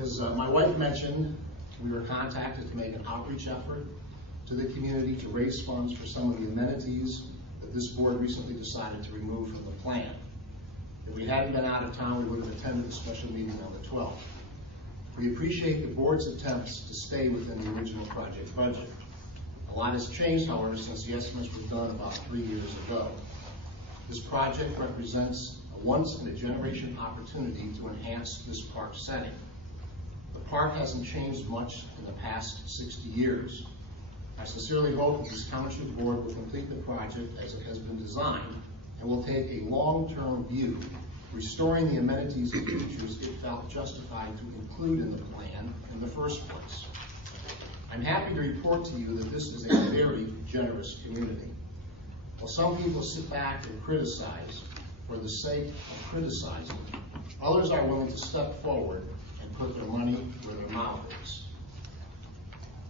As my wife mentioned, we were contacted to make an outreach effort to the community to raise funds for some of the amenities that this board recently decided to remove from the plan. If we hadn't been out of town, we would have attended the special meeting on the 12th. We appreciate the board's attempts to stay within the original project budget. A lot has changed, however, since the estimates were done about 3 years ago. This project represents a once-in-a-generation opportunity to enhance this park setting. The park hasn't changed much in the past 60 years. I sincerely hope that this township board will complete the project as it has been designed and will take a long-term view, restoring the amenities and features it felt justified to include in the plan in the first place. I'm happy to report to you that this is a very generous community. While some people sit back and criticize for the sake of criticizing, others are willing to step forward and put their money where their mouth is.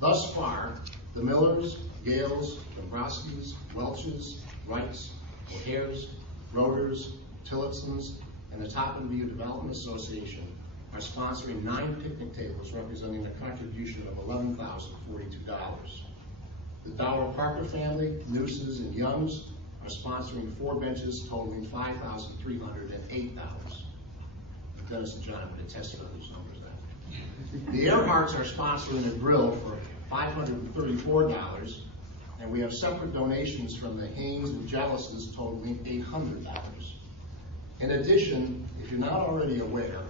Thus far, the Millers, Gales, Dombrowskis, Welches, Wrights, O'Hares, Roders, Tillotsons, and the Topham View Development Association are sponsoring 9 picnic tables representing a contribution of $11,042. The Dower Parker family, Nooses, and Youngs are sponsoring 4 benches totaling $5,308. Dennis and John would attest to those numbers then. The Earharts are sponsoring a grill for $534, and we have separate donations from the Haynes and Jellises totaling $800. In addition, if you're not already aware,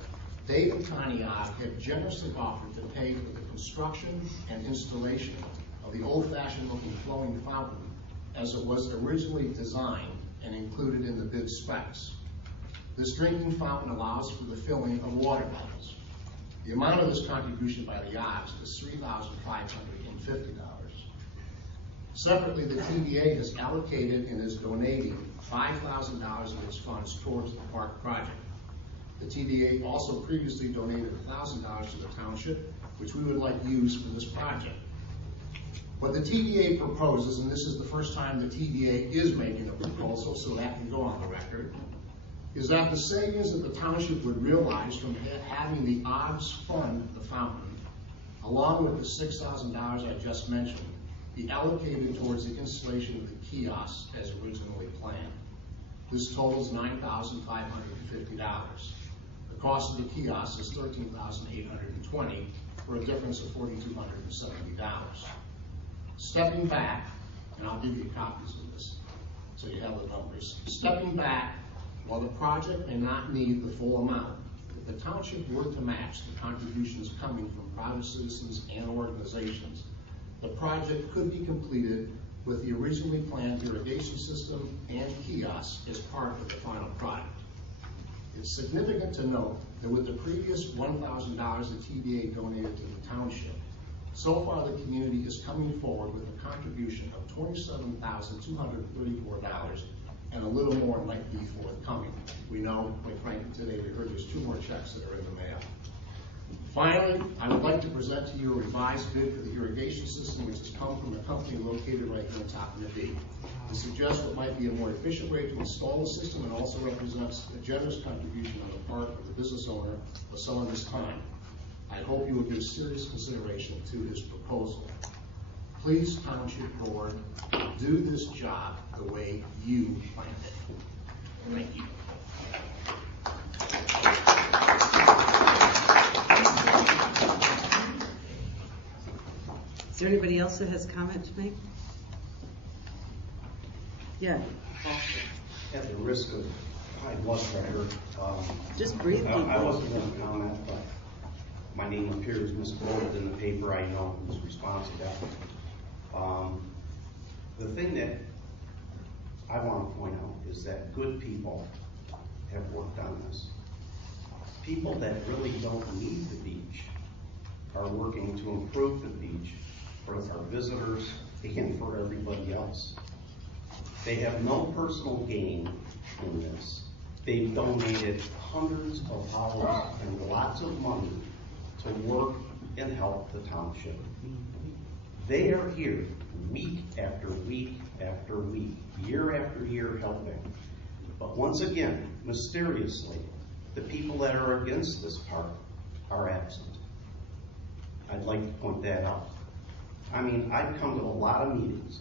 Dave and Conneaut have generously offered to pay for the construction and installation of the old-fashioned looking flowing fountain as it was originally designed and included in the bid specs. This drinking fountain allows for the filling of water bottles. The amount of this contribution by the Ops is $3,550. Separately, the TVA has allocated and is donating $5,000 of its funds towards the park project. The TVA also previously donated $1,000 to the township, which we would like used for this project. What the TVA proposes, and this is the first time the TVA is making a proposal, so that can go on the record, is that the savings that the township would realize from having the odds fund the fountain, along with the $6,000 I just mentioned, be allocated towards the installation of the kiosks as originally planned. This totals $9,550. The cost of the kiosks is $13,820 for a difference of $4,270. Stepping back, and I'll give you copies of this so you have the numbers. Stepping back, while the project may not need the full amount, if the township were to match the contributions coming from private citizens and organizations, the project could be completed with the originally planned irrigation system and kiosks as part of the final product. It's significant to note that with the previous $1,000 the TVA donated to the township, so far the community is coming forward with a contribution of $27,234, and a little more might be forthcoming. We know, quite frankly, today we heard there's 2 more checks that are in the mail. Finally, I would like to present to you a revised bid for the irrigation system, which has come from a company located right here on top of the D. It suggests what might be a more efficient way to install the system and also represents a generous contribution on the part of the business owner for some of his time. I hope you will give serious consideration to his proposal. Please, Township Board, do this job the way you planned it. Thank you. Is there anybody else that has comment to make? Yeah. At the risk of high blood pressure, Just breathe. I wasn't going to comment, but my name appears misquoted in the paper. I know who's responsible. The thing that I want to point out is that good people have worked on this. People that really don't need the beach are working to improve the beach for our visitors and for everybody else. They have no personal gain in this. They've donated hundreds of hours and lots of money to work and help the township. They are here week after week after week, year after year helping. But once again, mysteriously, the people that are against this park are absent. I'd like to point that out. I mean, I've come to a lot of meetings.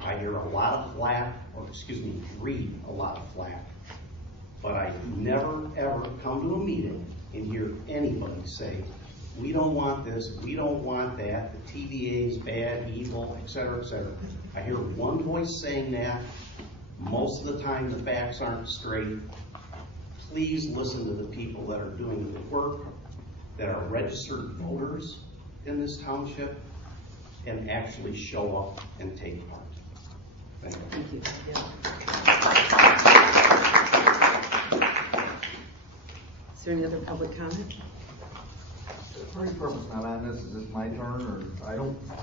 I hear a lot of flack, or excuse me, read a lot of flack. But I never, ever come to a meeting and hear anybody say, we don't want this, we don't want that, the TVA is bad, evil, et cetera, et cetera. I hear one voice saying that. Most of the time the facts aren't straight. Please listen to the people that are doing the work, that are registered voters in this township, and actually show up and take part. Thank you. Thank you. Is there any other public comment? For any purpose, now, this is my turn, or I don't